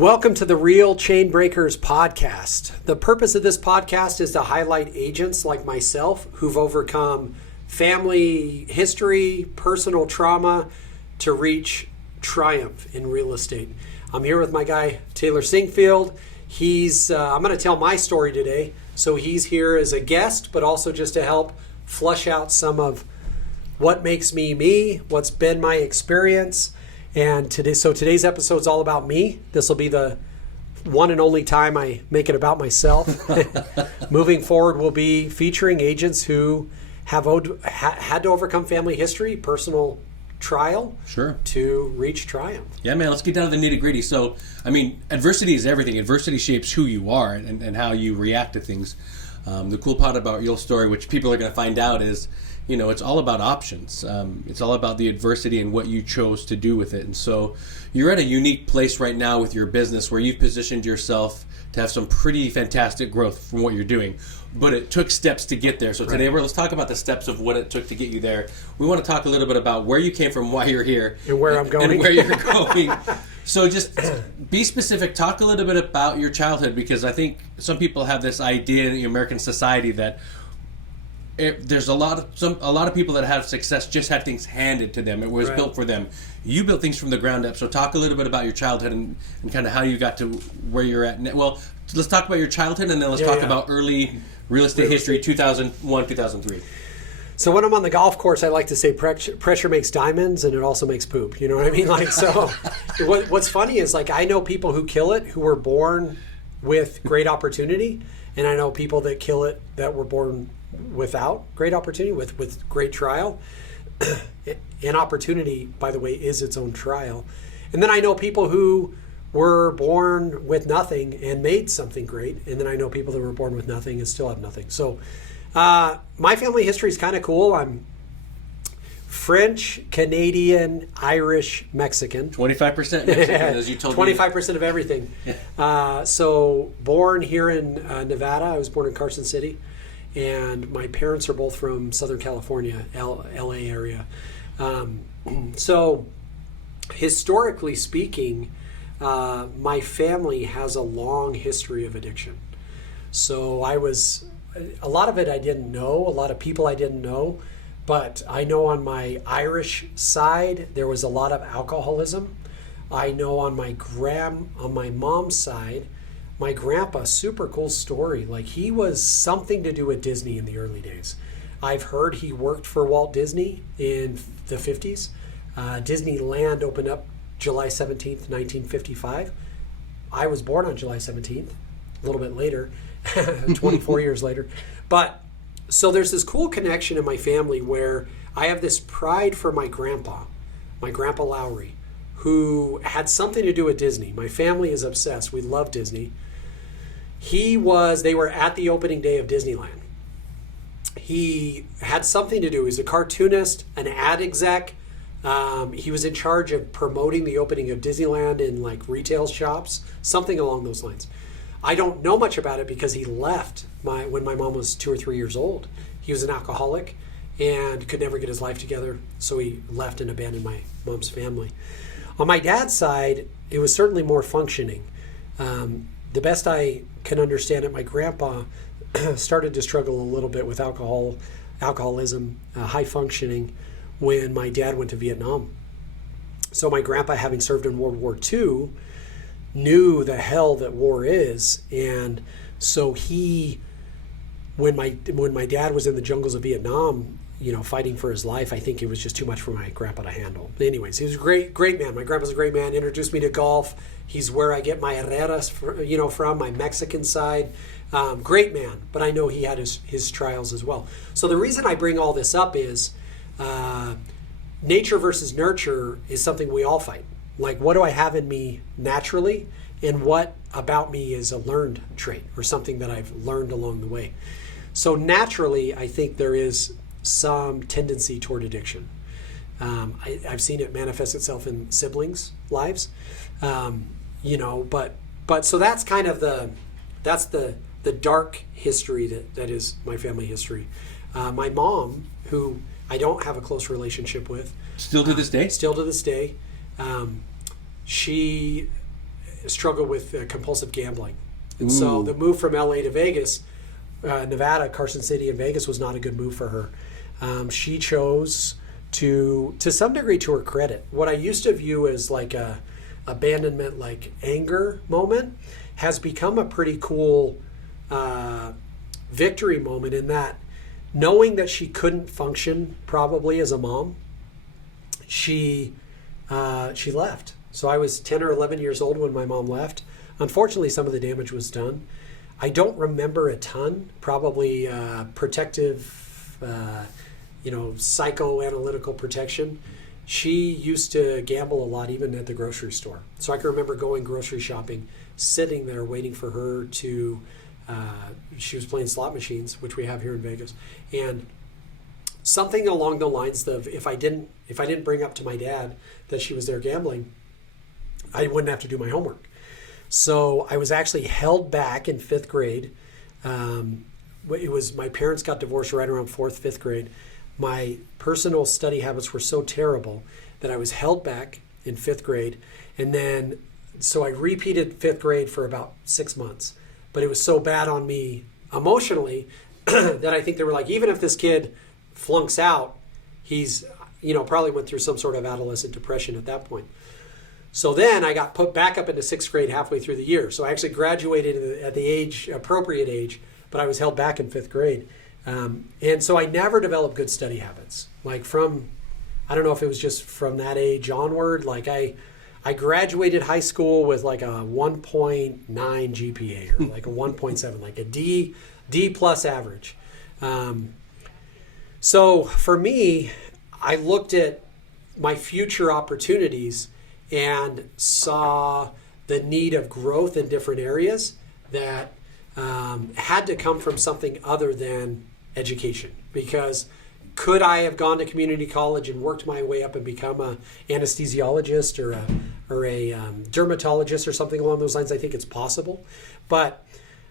Welcome to the Real Chain Breakers podcast. The purpose of this podcast is to highlight agents like myself who've overcome family history, personal trauma to reach triumph in real estate. I'm here with my guy, Taylor Singfield. I'm going to tell my story today. So he's here as a guest, but also just to help flush out some of what makes me me, what's been my experience. And today's episode is all about me. This will be the one and only time I make it about myself. Moving forward, we'll be featuring agents who have had to overcome family history, personal trial, to reach triumph. Yeah, man, let's get down to the nitty-gritty. So, adversity is everything. Adversity shapes who you are and how you react to things. The cool part about your story, which people are going to find out, is it's all about options. It's all about the adversity and what you chose to do with it. And so you're at a unique place right now with your business where you've positioned yourself to have some pretty fantastic growth from what you're doing. But it took steps to get there. So today let's talk about the steps of what it took to get you there. We want to talk a little bit about where you came from, why you're here. And where I'm going. And where you're going. So just be specific. Talk a little bit about your childhood, because I think some people have this idea in the American society that there's a lot of people that have success just had things handed to them. It was built for them. You built things from the ground up. So talk a little bit about your childhood and kind of how you got to where you're at now. Well, let's talk about your childhood, and then let's talk about early real estate history, 2001, 2003. So when I'm on the golf course, I like to say pressure makes diamonds, and it also makes poop. You know what I mean? What's funny is I know people who kill it who were born with great opportunity, and I know people that kill it that were born without great opportunity, with great trial. An opportunity, by the way, is its own trial. And then I know people who were born with nothing and made something great. And then I know people that were born with nothing and still have nothing. So my family history is kind of cool. I'm French, Canadian, Irish, Mexican. 25% Mexican, as you told me. 25% of everything. So born here in Nevada. I was born in Carson City. And my parents are both from Southern California, LA area. So historically speaking, my family has a long history of addiction. So a lot of it I didn't know, a lot of people I didn't know, but I know on my Irish side, there was a lot of alcoholism. I know on my mom's side, my grandpa, super cool story. He was something to do with Disney in the early days. I've heard he worked for Walt Disney in the 50s. Disneyland opened up July 17th, 1955. I was born on July 17th, a little bit later, 24 years later. But so there's this cool connection in my family where I have this pride for my grandpa Lowry, who had something to do with Disney. My family is obsessed. We love Disney. They were at the opening day of Disneyland. He had something to do. He's a cartoonist, an ad exec. He was in charge of promoting the opening of Disneyland in retail shops, something along those lines. I don't know much about it because he left when my mom was 2 or 3 years old. He was an alcoholic and could never get his life together, so he left and abandoned my mom's family. On my dad's side, it was certainly more functioning. The best I can understand it, my grandpa started to struggle a little bit with alcoholism, high functioning, when my dad went to Vietnam. So my grandpa, having served in World War II, knew the hell that war is. And so when my dad was in the jungles of Vietnam, fighting for his life, I think it was just too much for my grandpa to handle. Anyways, he was a great man. My grandpa's a great man, introduced me to golf. He's where I get my Herrera, from, my Mexican side. Great man, but I know he had his trials as well. So the reason I bring all this up is nature versus nurture is something we all fight. What do I have in me naturally, and what about me is a learned trait or something that I've learned along the way. So naturally, I think there is some tendency toward addiction. I've seen it manifest itself in siblings' lives, but so that's kind of the dark history that is my family history. My mom, who I don't have a close relationship with, still to this day. She struggled with compulsive gambling. And so the move from LA to Vegas, Nevada, Carson City and Vegas was not a good move for her. She chose to some degree, to her credit, what I used to view as like a abandonment, like anger moment, has become a pretty cool victory moment, in that knowing that she couldn't function probably as a mom, she left. So I was 10 or 11 years old when my mom left. Unfortunately, some of the damage was done. I don't remember a ton, probably protective, psychoanalytical protection. She used to gamble a lot, even at the grocery store. So I can remember going grocery shopping, sitting there waiting for her to, she was playing slot machines, which we have here in Vegas. And something along the lines of, if I didn't bring up to my dad that she was there gambling, I wouldn't have to do my homework. So I was actually held back in 5th grade. It was, my parents got divorced right around 4th, 5th grade. My personal study habits were so terrible that I was held back in 5th grade. And then, so I repeated 5th grade for about 6 months. But it was so bad on me emotionally that I think they were like, even if this kid flunks out, he's, probably went through some sort of adolescent depression at that point. So then I got put back up into 6th grade halfway through the year. So I actually graduated at the appropriate age, but I was held back in 5th grade. And so I never developed good study habits. Like I don't know if it was just from that age onward, like I graduated high school with like a 1.9 GPA or like a 1.7, like a D plus average. So for me, I looked at my future opportunities and saw the need of growth in different areas that had to come from something other than education. Because could I have gone to community college and worked my way up and become an anesthesiologist or a dermatologist or something along those lines? I think it's possible. But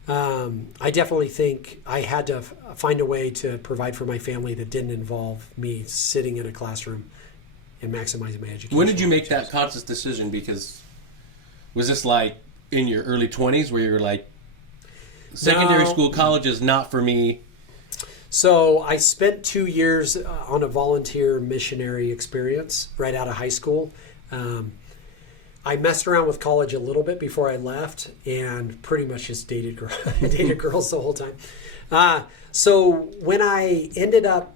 I definitely think I had to find a way to provide for my family that didn't involve me sitting in a classroom and maximizing my education. When did you make that conscious decision? Because was this like in your early 20s where you were like, secondary school, college is not for me? So I spent 2 years on a volunteer missionary experience right out of high school. I messed around with college a little bit before I left and pretty much just dated girls the whole time. So when I ended up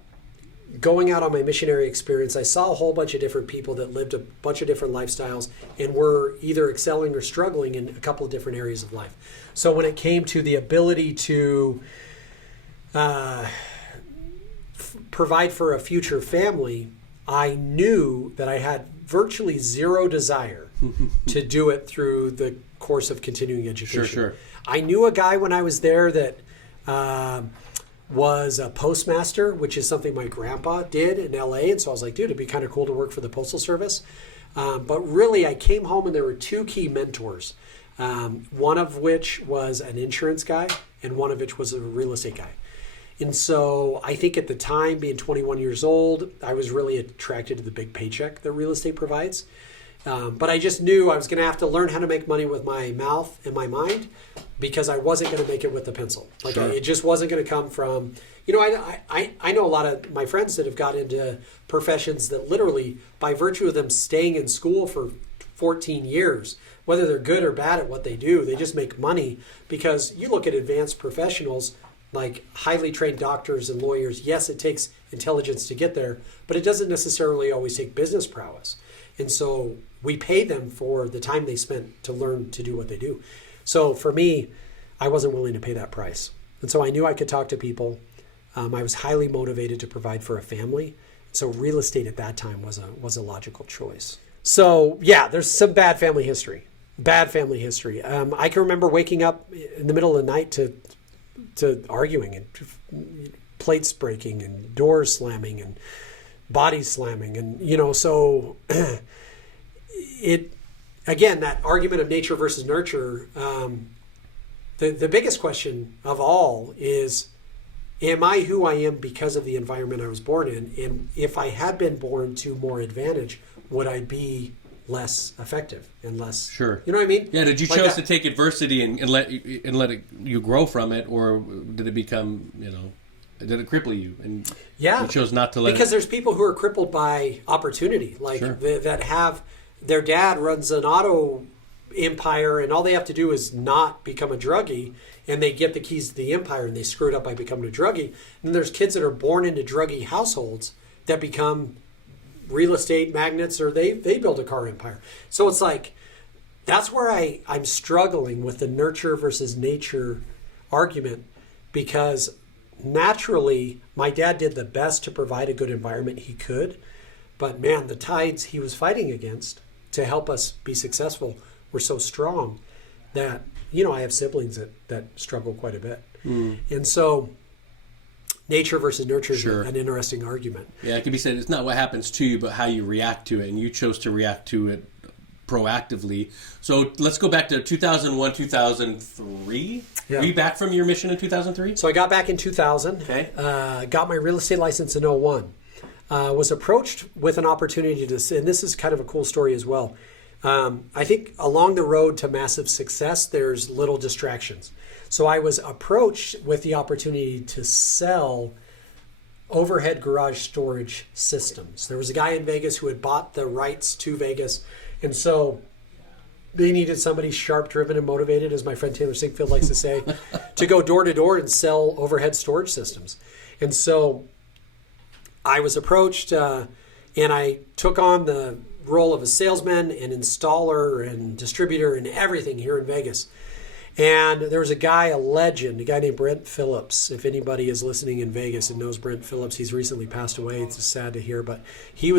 going out on my missionary experience, I saw a whole bunch of different people that lived a bunch of different lifestyles and were either excelling or struggling in a couple of different areas of life. So when it came to the ability to provide for a future family, I knew that I had virtually zero desire to do it through the course of continuing education. Sure. I knew a guy when I was there that was a postmaster, which is something my grandpa did in LA. And so I was like, dude, it'd be kind of cool to work for the Postal Service. But really, I came home and there were 2 key mentors, one of which was an insurance guy and one of which was a real estate guy. And so I think at the time, being 21 years old, I was really attracted to the big paycheck that real estate provides. But I just knew I was going to have to learn how to make money with my mouth and my mind, because I wasn't going to make it with the pencil. Like Sure. it just wasn't going to come from, I know a lot of my friends that have got into professions that literally, by virtue of them staying in school for 14 years, whether they're good or bad at what they do, they just make money. Because you look at advanced professionals like highly trained doctors and lawyers, yes, it takes intelligence to get there, but it doesn't necessarily always take business prowess. And so we pay them for the time they spent to learn to do what they do. So for me, I wasn't willing to pay that price. And so I knew I could talk to people. I was highly motivated to provide for a family. So real estate at that time was a logical choice. So yeah, there's some bad family history. I can remember waking up in the middle of the night to arguing and plates breaking and doors slamming and bodies slamming. And, so again, that argument of nature versus nurture, the biggest question of all is, am I who I am because of the environment I was born in? And if I had been born to more advantage, would I be less effective and less. Sure. You know what I mean? Yeah. Did you Like choose that- to take adversity and let you grow from it, or did it become did it cripple you? And Yeah. you chose not to let Because it. there's people who are crippled by opportunity, like Sure. that have their dad runs an auto empire, and all they have to do is not become a druggie, and they get the keys to the empire, and they screw it up by becoming a druggie. And there's kids that are born into druggie households that become real estate magnates, or they build a car empire. So it's like that's where I'm struggling with the nurture versus nature argument, because naturally my dad did the best to provide a good environment he could, but man, the tides he was fighting against to help us be successful were so strong that I have siblings that struggle quite a bit. And so nature versus nurture is Sure. an interesting argument. Yeah, it can be said it's not what happens to you, but how you react to it, and you chose to react to it proactively. So let's go back to 2001, 2003. Yeah. Were you back from your mission in 2003? So I got back in 2000, Okay. got my real estate license in 01. Was approached with an opportunity to, and this is kind of a cool story as well. I think along the road to massive success, there's little distractions. So I was approached with the opportunity to sell overhead garage storage systems. There was a guy in Vegas who had bought the rights to Vegas, and so they needed somebody sharp, driven, and motivated, as my friend Taylor Sinkfield likes to say, to go door to door and sell overhead storage systems. And so I was approached, and I took on the role of a salesman and installer and distributor and everything here in Vegas. And there was a guy, a legend, a guy named Brent Phillips. If anybody is listening in Vegas and knows Brent Phillips, he's recently passed away. It's sad to hear, but he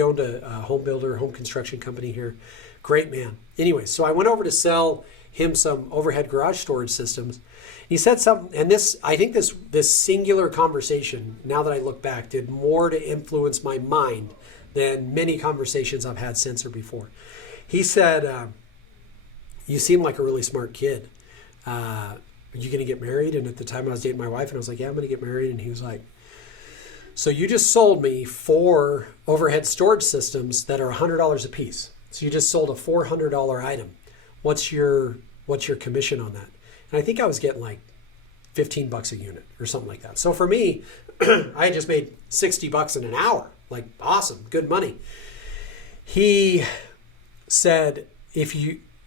owned a home builder, home construction company here. Great man. Anyway, so I went over to sell him some overhead garage storage systems. He said something, and I think this singular conversation, now that I look back, did more to influence my mind than many conversations I've had since or before. He said, you seem like a really smart kid. Are you going to get married? And at the time I was dating my wife, and I was like, yeah, I'm going to get married. And he was like, so you just sold me 4 overhead storage systems that are $100 a piece. So you just sold a $400 item. What's your commission on that? And I think I was getting like $15 a unit or something like that. So for me, I had just made $60 in an hour. Like, awesome, good money. He said,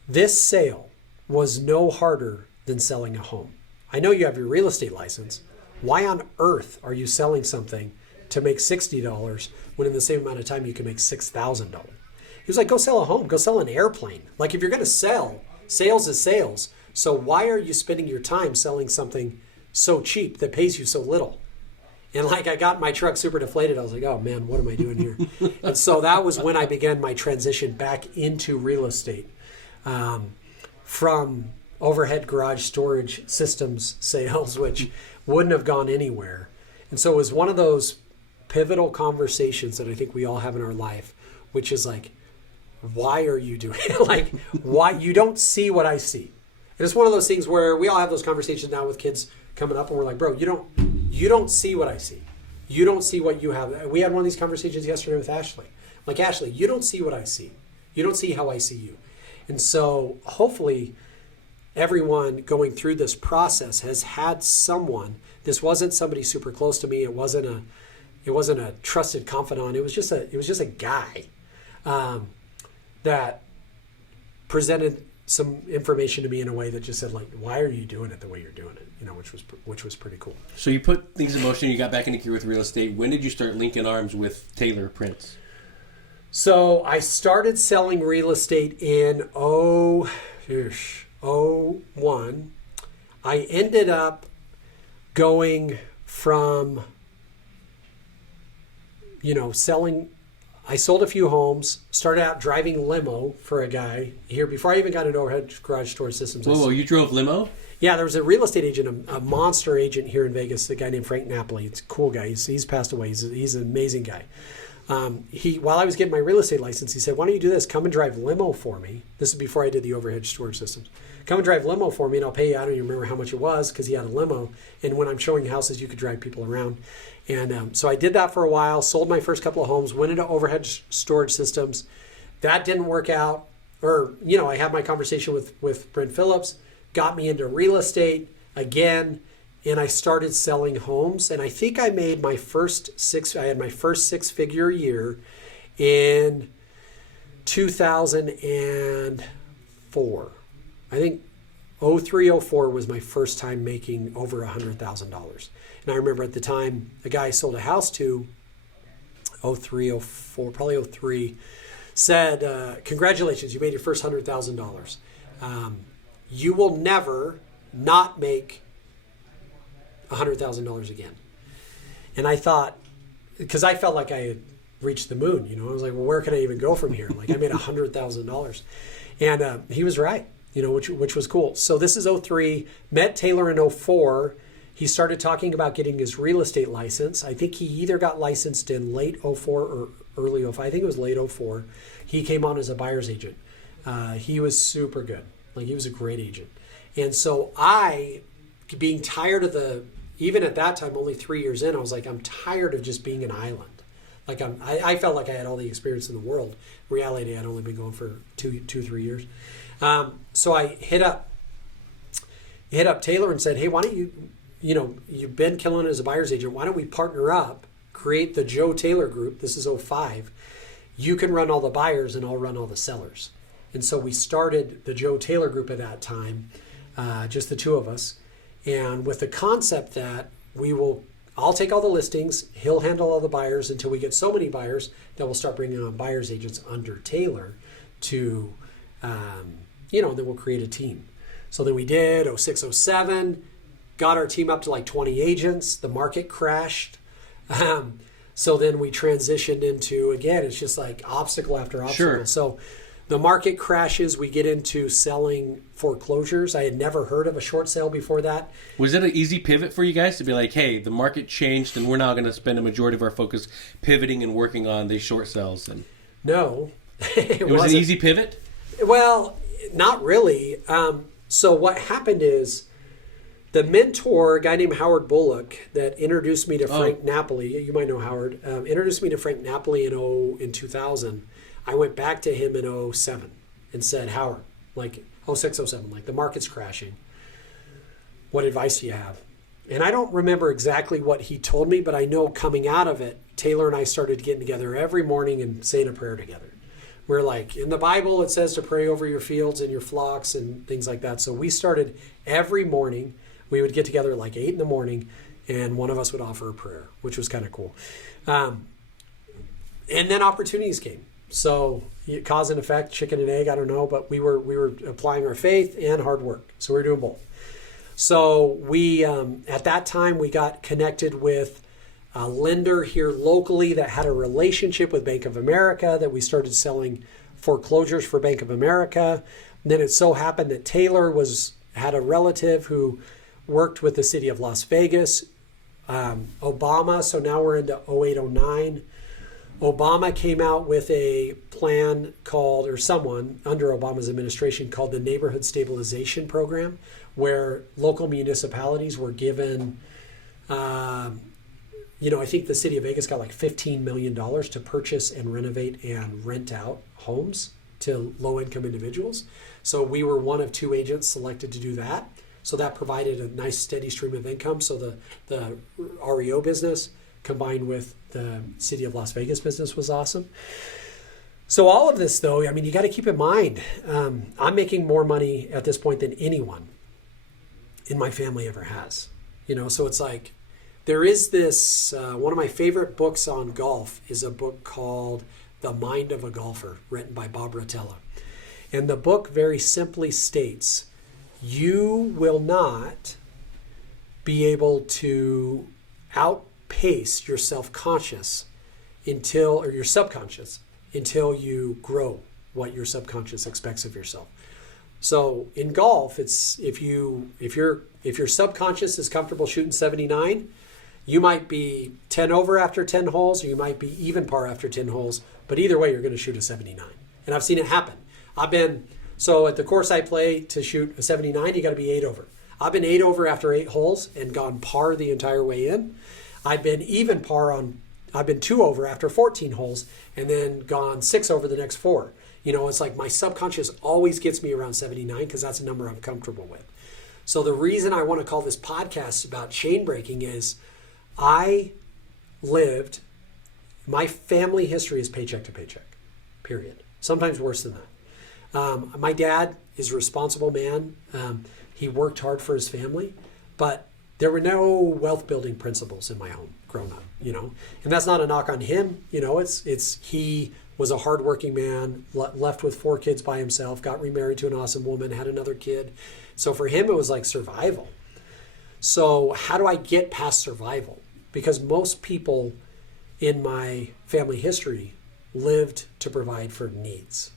this sale was no harder than selling a home. I know you have your real estate license. Why on earth are you selling something to make $60 when in the same amount of time you can make $6,000? He was like, go sell a home, go sell an airplane. Like, if you're going to sell, sales is sales. So why are you spending your time selling something so cheap that pays you so little? And like, I got my truck super deflated. I was like, oh man, what am I doing here? And so that was when I began my transition back into real estate, from overhead garage storage systems sales, which wouldn't have gone anywhere. And so it was one of those pivotal conversations that I think we all have in our life, which is like, why are you doing it? Like, why? You don't see what I see. And it's one of those things where we all have those conversations now with kids coming up, and we're like, bro, you don't see what I see. You don't see what you have. We had one of these conversations yesterday with Ashley. Like, Ashley, you don't see what I see. You don't see how I see you. And so hopefully everyone going through this process has had someone. This wasn't somebody super close to me. It wasn't a trusted confidant. It was just a guy that presented some information to me in a way that just said, like, why are you doing it the way you're doing it? Which was pretty cool. So you put things in motion. You got back into gear with real estate. When did you start linking arms with Taylor Prince? So I started selling real estate in 01. I ended up going from, selling. I sold a few homes, started out driving limo for a guy here before I even got into overhead garage storage systems. Whoa, you drove limo? Yeah, there was a real estate agent, a monster agent here in Vegas, a guy named Frank Napoli. It's a cool guy. He's passed away. He's an amazing guy. While I was getting my real estate license, he said, why don't you do this? Come and drive limo for me. This is before I did the overhead storage systems. Come and drive limo for me, and I'll pay you. I don't even remember how much it was because he had a limo. And when I'm showing houses, you could drive people around. And so I did that for a while, sold my first couple of homes, went into overhead storage systems. That didn't work out. Or, I had my conversation with Brent Phillips, got me into real estate again, and I started selling homes. And I think I made my first six-figure year in 2004. I think 0304 was my first time making over $100,000. And I remember at the time, a guy I sold a house to, 0304, probably 03, said, congratulations, you made your first $100,000. You will never not make $100,000 again. And I thought, because I felt like I had reached the moon, I was like, well, where can I even go from here? Like I made $100,000. And he was right, which was cool. So this is 03, met Taylor in 04. He started talking about getting his real estate license. I think he either got licensed in late 04 or early 05. I think it was late 04. He came on as a buyer's agent. He was super good. Like he was a great agent. And so I, being tired of even at that time, only 3 years in, I was like, I'm tired of just being an island. Like I felt like I had all the experience in the world. In reality, I'd only been going for 3 years. So I hit up Taylor and said, hey, why don't you, you've been killing it as a buyer's agent. Why don't we partner up, create the Joe Taylor Group? This is 05. You can run all the buyers and I'll run all the sellers. And so we started the Joe Taylor Group at that time, just the two of us. And with the concept that I'll take all the listings, he'll handle all the buyers until we get so many buyers that we'll start bringing on buyer's agents under Taylor to, and then we'll create a team. So then we did 06, 07, got our team up to like 20 agents. The market crashed. So then we transitioned into, again, it's just like obstacle after obstacle. Sure. So the market crashes, we get into selling foreclosures. I had never heard of a short sale before that. Was it an easy pivot for you guys to be like, hey, the market changed and we're now going to spend a majority of our focus pivoting and working on these short sales? And no. it was an easy pivot? Well, not really. So what happened is the mentor, a guy named Howard Bullock, that introduced me to Frank Napoli, you might know Howard, introduced me to Frank Napoli in 2000. I went back to him in 07 and said, Howard, like 06, 07, like the market's crashing. What advice do you have? And I don't remember exactly what he told me, but I know coming out of it, Taylor and I started getting together every morning and saying a prayer together. We're like, in the Bible, it says to pray over your fields and your flocks and things like that. So we started every morning. We would get together at like 8 in the morning, and one of us would offer a prayer, which was kind of cool. And then opportunities came. So cause and effect, chicken and egg, I don't know, but we were applying our faith and hard work. So we were doing both. So we, at that time, we got connected with a lender here locally that had a relationship with Bank of America, that we started selling foreclosures for Bank of America. And then it so happened that Taylor had a relative who worked with the city of Las Vegas, Obama. So now we're into 08, 09. Obama came out with a plan someone under Obama's administration called the Neighborhood Stabilization Program, where local municipalities were given, I think the city of Vegas got like $15 million to purchase and renovate and rent out homes to low-income individuals. So we were one of 2 agents selected to do that. So that provided a nice steady stream of income. So the REO business combined with the city of Las Vegas business was awesome. So all of this, though, I mean, you got to keep in mind, I'm making more money at this point than anyone in my family ever has. So it's like, there is this, one of my favorite books on golf is a book called The Mind of a Golfer, written by Bob Rotella. And the book very simply states, you will not be able to outpace your self-conscious or your subconscious until you grow what your subconscious expects of yourself. So in golf, it's if your subconscious is comfortable shooting 79, You might be 10 over after 10 holes, or you might be even par after 10 holes, but either way, you're going to shoot a 79. And I've seen it happen. So at the course I play, to shoot a 79, you got to be 8 over. I've been 8 over after 8 holes and gone par the entire way in. I've been 2 over after 14 holes and then gone 6 over the next 4. It's like my subconscious always gets me around 79 because that's a number I'm comfortable with. So the reason I want to call this podcast about chain breaking is my family history is paycheck to paycheck, period. Sometimes worse than that. My dad is a responsible man. He worked hard for his family, but there were no wealth building principles in my home growing up, and that's not a knock on him. He was a hardworking man, left with 4 kids by himself, got remarried to an awesome woman, had another kid. So for him, it was like survival. So how do I get past survival? Because most people in my family history lived to provide for needs.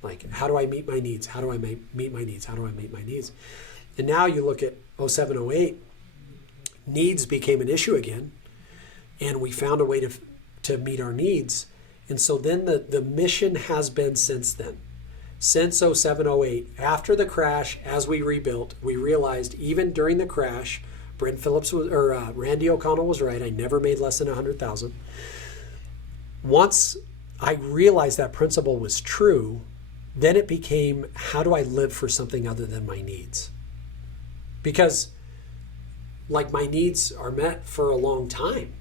Like, how do I meet my needs? How do I meet my needs? How do I meet my needs? And now you look at 07, 08, needs became an issue again, and we found a way to meet our needs. And so then the mission has been since then. Since 07, 08, after the crash, as we rebuilt, we realized even during the crash, Randy O'Connell was right. I never made less than 100,000. Once I realized that principle was true, then it became, how do I live for something other than my needs? Because like my needs are met for a long time.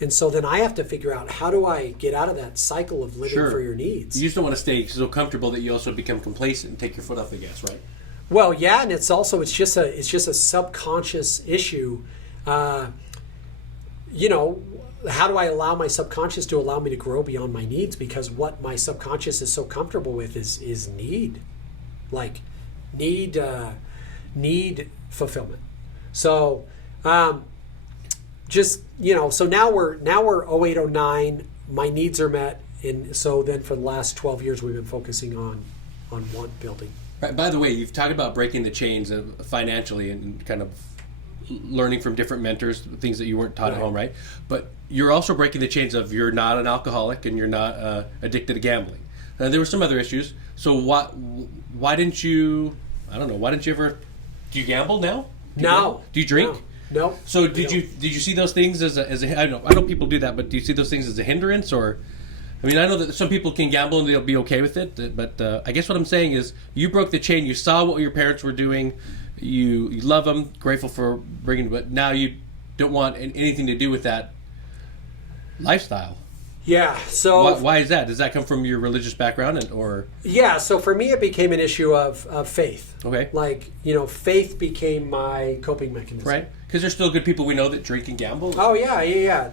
And so then I have to figure out, how do I get out of that cycle of living for your needs? You just don't want to stay so comfortable that you also become complacent and take your foot off the gas, right? Well, yeah, and it's just a subconscious issue. How do I allow my subconscious to allow me to grow beyond my needs? Because what my subconscious is so comfortable with is need, like need fulfillment. So so now we're 08, 09. My needs are met, and so then for the last 12 years we've been focusing on want building. Right. By the way, you've talked about breaking the chains financially and kind of learning from different mentors, things that you weren't taught at home, right? But you're also breaking the chains of, you're not an alcoholic and you're not addicted to gambling. There were some other issues. So why didn't you? I don't know. Why didn't you ever? Do you gamble now? No. Do you drink? No. So did you see those things as a I know people do that, but do you see those things as a hindrance? Or, I mean, I know that some people can gamble and they'll be okay with it, but I guess what I'm saying is, you broke the chain. You saw what your parents were doing. You love them, grateful for bringing, but now you don't want anything to do with that lifestyle. Yeah. So why is that? Does that come from your religious background, or? Yeah. So for me, it became an issue of faith. Okay. Like, faith became my coping mechanism. Right. Because there's still good people we know that drink and gamble. Oh yeah.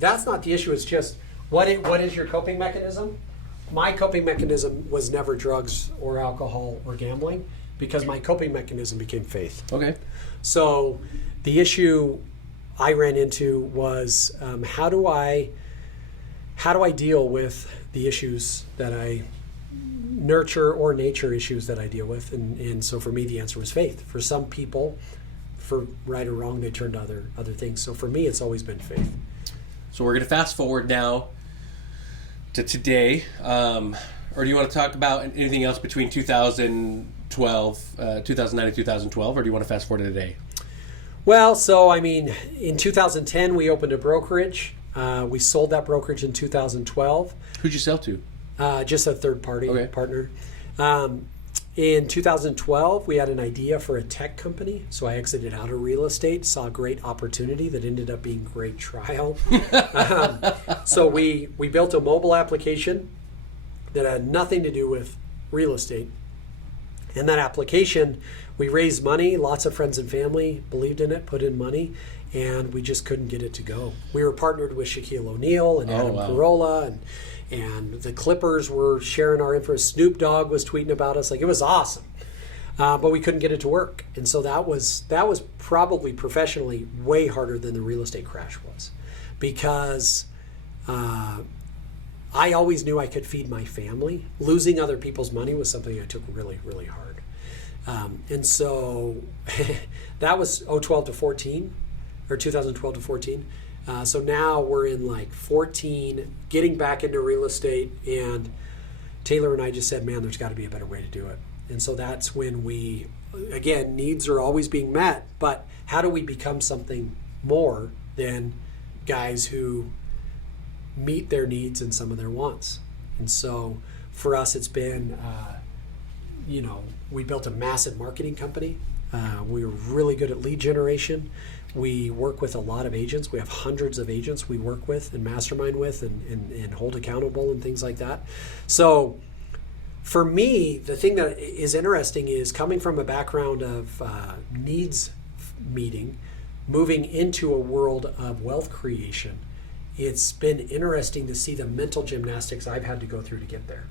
That's not the issue. It's just what is your coping mechanism? My coping mechanism was never drugs or alcohol or gambling, because my coping mechanism became faith. Okay. So the issue I ran into was, how do I deal with the issues that I nurture, or nature issues that I deal with? And so for me, the answer was faith. For some people, for right or wrong, they turn to other things. So for me, it's always been faith. So we're going to fast forward now to today. Or do you want to talk about anything else between 2009 and 2012, or do you want to fast forward to today? Well, so I mean, in 2010 we opened a brokerage. We sold that brokerage in 2012. Who'd you sell to? Just a third-party partner. In 2012, we had an idea for a tech company, so I exited out of real estate, saw a great opportunity that ended up being great trial. So we built a mobile application that had nothing to do with real estate. And that application, we raised money, lots of friends and family believed in it, put in money, and we just couldn't get it to go. We were partnered with Shaquille O'Neal and Adam Carolla, and the Clippers were sharing our info. Snoop Dogg was tweeting about us. Like, it was awesome. But we couldn't get it to work. And so that was probably professionally way harder than the real estate crash was, because I always knew I could feed my family. Losing other people's money was something I took really, really hard. And so that was 2012 to 14. or 2012 to 14. So now we're in like 14, getting back into real estate, and Taylor and I just said, man, there's got to be a better way to do it. And so that's when we, again, needs are always being met, but how do we become something more than guys who meet their needs and some of their wants? And so for us, it's been, we built a massive marketing company. We were really good at lead generation. We work with a lot of agents. We have hundreds of agents we work with and mastermind with and hold accountable and things like that. So for me, the thing that is interesting is coming from a background of needs meeting, moving into a world of wealth creation. It's been interesting to see the mental gymnastics I've had to go through to get there.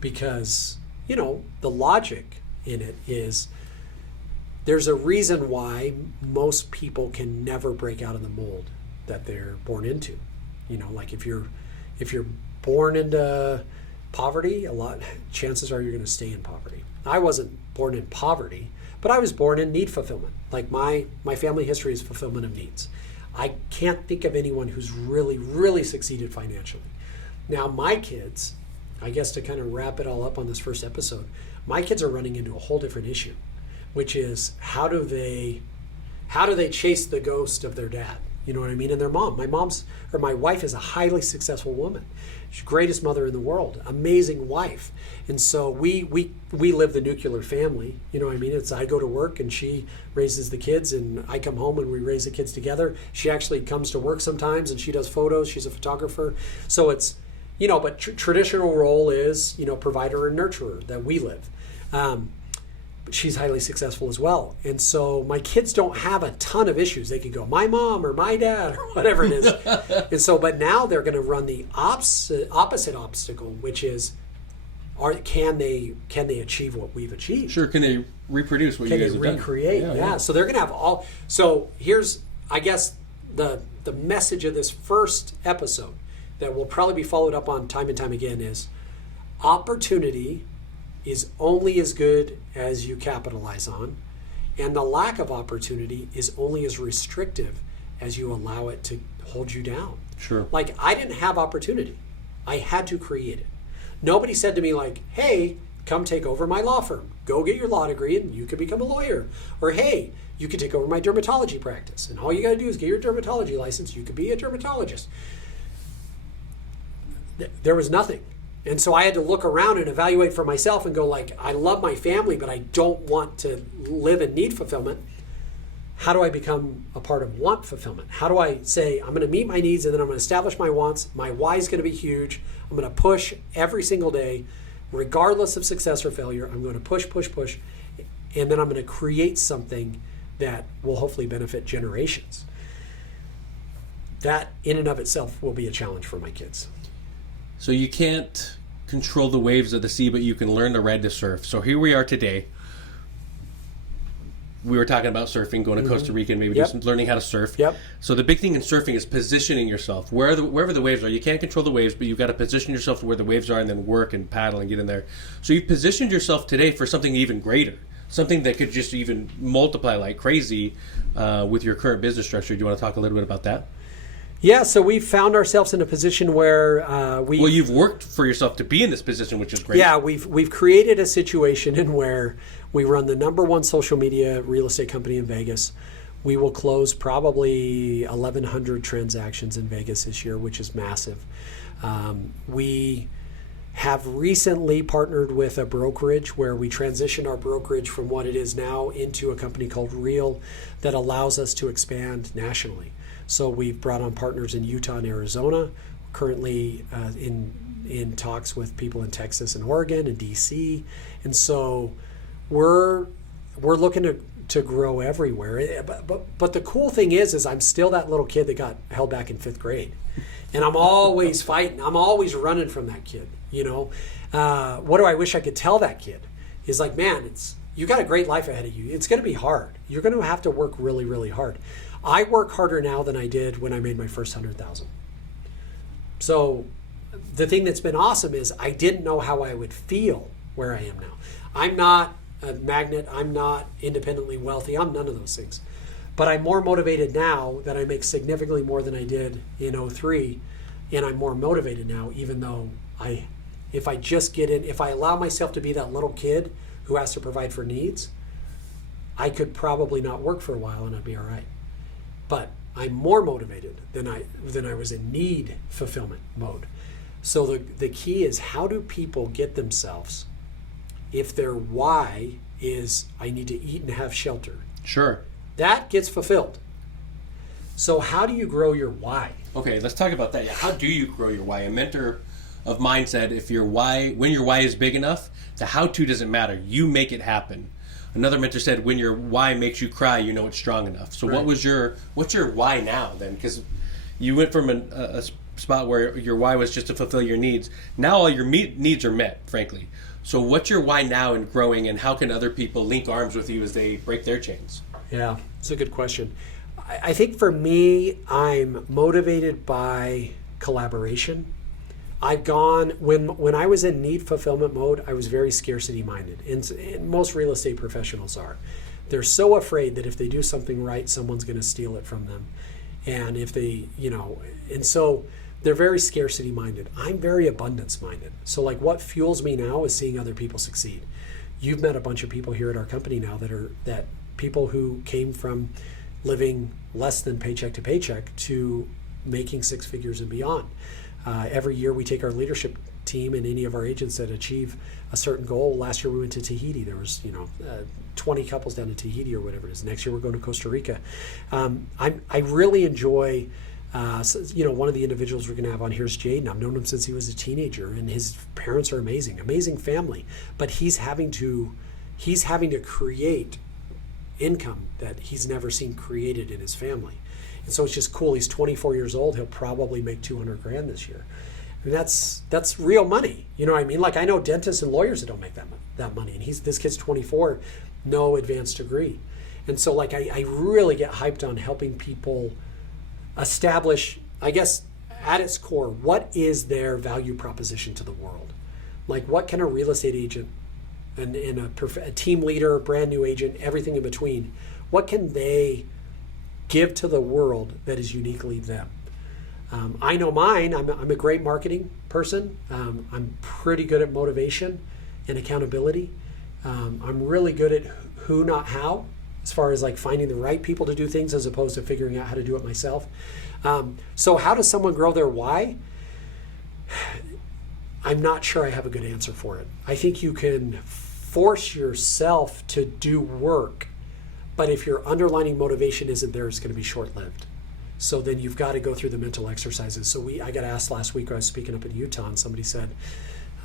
Because, the logic in it is there's a reason why most people can never break out of the mold that they're born into. Like if you're born into poverty, chances are you're going to stay in poverty. I wasn't born in poverty, but I was born in need fulfillment. Like my family history is fulfillment of needs. I can't think of anyone who's really, really succeeded financially. Now my kids, I guess to kind of wrap it all up on this first episode, my kids are running into a whole different issue, which is how do they chase the ghost of their dad? You know what I mean? And their mom. My wife is a highly successful woman. She's the greatest mother in the world, amazing wife. And so we live the nuclear family. You know what I mean? It's I go to work and she raises the kids, and I come home and we raise the kids together. She actually comes to work sometimes and she does photos. She's a photographer. So it's, but traditional role is, provider and nurturer that we live. But she's highly successful as well. And so my kids don't have a ton of issues. They could go, my mom or my dad or whatever it is. And so, but now they're going to run the opposite obstacle, which is, can they achieve what we've achieved? Sure. Can they reproduce what you guys have done? Can they recreate? Yeah. So they're going to have all. So here's, I guess, the message of this first episode that will probably be followed up on time and time again is opportunity is only as good as you capitalize on, and the lack of opportunity is only as restrictive as you allow it to hold you down. Sure. Like I didn't have opportunity. I had to create it. Nobody said to me like, hey, come take over my law firm. Go get your law degree and you could become a lawyer. Or hey, you could take over my dermatology practice and all you got to do is get your dermatology license. You could be a dermatologist. There was nothing. And so I had to look around and evaluate for myself and go like, I love my family, but I don't want to live in need fulfillment. How do I become a part of want fulfillment? How do I say, I'm going to meet my needs and then I'm going to establish my wants. My why is going to be huge. I'm going to push every single day, regardless of success or failure. I'm going to push. And then I'm going to create something that will hopefully benefit generations. That in and of itself will be a challenge for my kids. So you can't control the waves of the sea, but you can learn to ride the surf. So here we are today. We were talking about surfing, going to Costa Rica and maybe just learning how to surf. Yep. So the big thing in surfing is positioning yourself. Wherever the waves are, you can't control the waves, but you've got to position yourself to where the waves are and then work and paddle and get in there. So you've positioned yourself today for something even greater, something that could just even multiply like crazy with your current business structure. Do you want to talk a little bit about that? Yeah, so we've found ourselves in a position where Well, you've worked for yourself to be in this position, which is great. Yeah, we've created a situation in where we run the number one social media real estate company in Vegas. We will close probably 1,100 transactions in Vegas this year, which is massive. We have recently partnered with a brokerage where we transitioned our brokerage from what it is now into a company called Real that allows us to expand nationally. So we've brought on partners in Utah and Arizona, currently in talks with people in Texas and Oregon and DC. And so we're looking to grow everywhere. But the cool thing is I'm still that little kid that got held back in 5th grade. And I'm always fighting. I'm always running from that kid, What do I wish I could tell that kid? Is like, man, you got a great life ahead of you. It's going to be hard. You're going to have to work really, really hard. I work harder now than I did when I made my first 100,000. So the thing that's been awesome is I didn't know how I would feel where I am now. I'm not a magnet. I'm not independently wealthy. I'm none of those things. But I'm more motivated now that I make significantly more than I did in '03, and I'm more motivated now, even though if I allow myself to be that little kid who has to provide for needs, I could probably not work for a while and I'd be all right. But I'm more motivated than I was in need fulfillment mode. So the key is, how do people get themselves, if their why is I need to eat and have shelter? Sure. That gets fulfilled. So how do you grow your why? Okay, let's talk about that. Yeah, how do you grow your why? A mentor of mine said, when your why is big enough, the how-to doesn't matter. You make it happen. Another mentor said, when your why makes you cry, you know it's strong enough. So Right. what's your why now then? Because you went from a spot where your why was just to fulfill your needs. Now all your needs are met, frankly. So what's your why now in growing, and how can other people link arms with you as they break their chains? Yeah, it's a good question. I think for me, I'm motivated by collaboration. When I was in need fulfillment mode, I was very scarcity minded, and most real estate professionals are. They're so afraid that if they do something right, someone's going to steal it from them, and and so they're very scarcity minded. I'm very abundance minded. So like, what fuels me now is seeing other people succeed. You've met a bunch of people here at our company now that people who came from living less than paycheck to paycheck to making six figures and beyond. Every year we take our leadership team and any of our agents that achieve a certain goal. Last year we went to Tahiti. There was 20 couples down to Tahiti or whatever it is. Next year we're going to Costa Rica. I really enjoy one of the individuals we're going to have on here is Jaden. I've known him since he was a teenager, and his parents are amazing family. But he's having to create income that he's never seen created in his family. And so it's just cool. He's 24 years old. He'll probably make $200,000 this year. And that's real money. You know what I mean? Like, I know dentists and lawyers that don't make that money. And this kid's 24, no advanced degree. And so like, I really get hyped on helping people establish, I guess, at its core, what is their value proposition to the world? Like, what can a real estate agent and a team leader, a brand new agent, everything in between, what can they give to the world that is uniquely them? I know mine. I'm a great marketing person. I'm pretty good at motivation and accountability. I'm really good at who, not how, as far as like finding the right people to do things as opposed to figuring out how to do it myself. So how does someone grow their why? I'm not sure I have a good answer for it. I think you can force yourself to do work, but if your underlying motivation isn't there, it's going to be short-lived. So then you've got to go through the mental exercises. So I got asked last week when I was speaking up in Utah, and somebody said,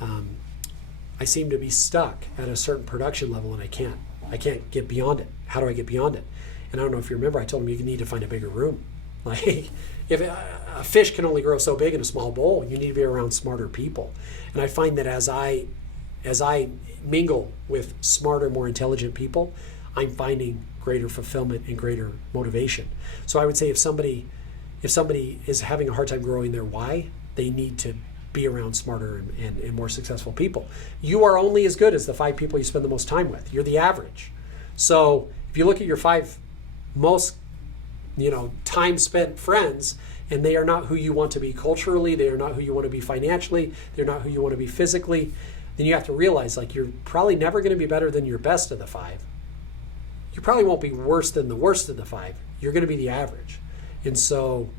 I seem to be stuck at a certain production level and I can't get beyond it. How do I get beyond it? And I don't know if you remember, I told him you need to find a bigger room. Like, if a fish can only grow so big in a small bowl, you need to be around smarter people. And I find that as I mingle with smarter, more intelligent people, I'm finding greater fulfillment and greater motivation. So I would say if somebody is having a hard time growing their why, they need to be around smarter and more successful people. You are only as good as the 5 people you spend the most time with. You're the average. So if you look at your 5 most time spent friends, and they are not who you want to be culturally, they are not who you want to be financially, they're not who you want to be physically, then you have to realize, like, you're probably never going to be better than your best of the 5. You probably won't be worse than the worst of the 5. You're going to be the average. And so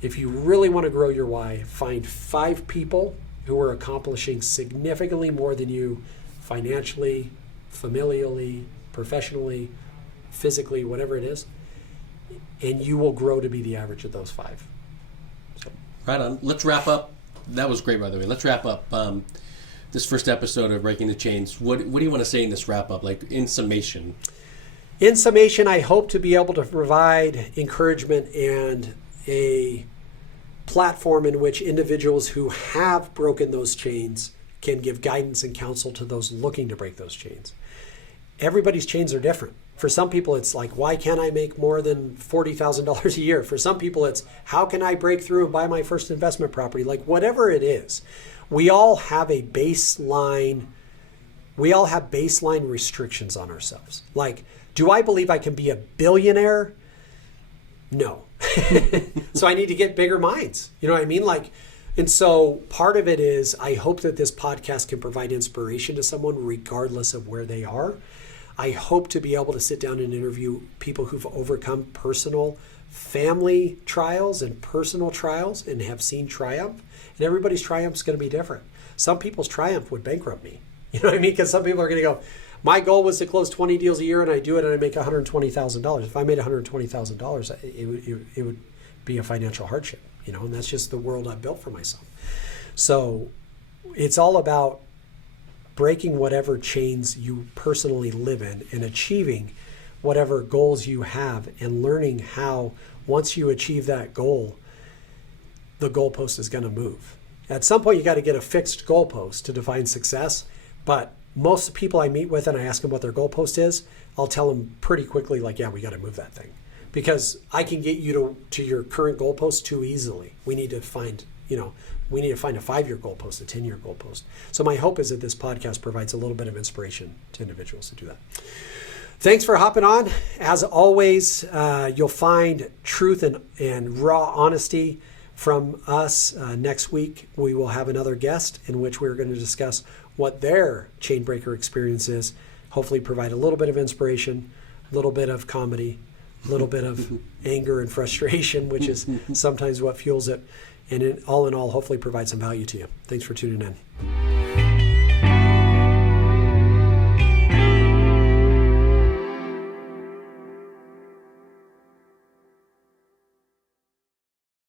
if you really want to grow your why, find 5 people who are accomplishing significantly more than you financially, familially, professionally, physically, whatever it is, and you will grow to be the average of those 5. So. Right on. Let's wrap up. That was great, by the way. Let's wrap up this first episode of Breaking the Chains. What do you want to say in this wrap up, like in summation? In summation, I hope to be able to provide encouragement and a platform in which individuals who have broken those chains can give guidance and counsel to those looking to break those chains. Everybody's chains are different. For some people, it's like, why can't I make more than $40,000 a year? For some people, it's, how can I break through and buy my first investment property? Like, whatever it is, we all have baseline restrictions on ourselves. Like, do I believe I can be a billionaire No. So I need to get bigger minds. You know what I mean? And so part of it is I hope that this podcast can provide inspiration to someone regardless of where they are. I hope to be able to sit down and interview people who've overcome personal family trials and personal trials and have seen triumph. And everybody's triumph is going to be different. Some people's triumph would bankrupt me. You know what I mean? Because some people are going to go, my goal was to close 20 deals a year and I do it and I make $120,000. If I made $120,000, it would be a financial hardship, and that's just the world I've built for myself. So it's all about breaking whatever chains you personally live in and achieving whatever goals you have and learning how, once you achieve that goal, the goalpost is going to move. At some point, you got to get a fixed goalpost to define success. But most people I meet with and I ask them what their goalpost is, I'll tell them pretty quickly, yeah, we got to move that thing. Because I can get you to your current goalpost too easily. We need to find a 5-year goalpost, a 10-year goalpost. So my hope is that this podcast provides a little bit of inspiration to individuals to do that. Thanks for hopping on. As always, you'll find truth and raw honesty from us. Next week, we will have another guest in which we're going to discuss what their chain breaker experience is, hopefully provide a little bit of inspiration, a little bit of comedy, a little bit of anger and frustration, which is sometimes what fuels it. And all in all, hopefully provide some value to you. Thanks for tuning in.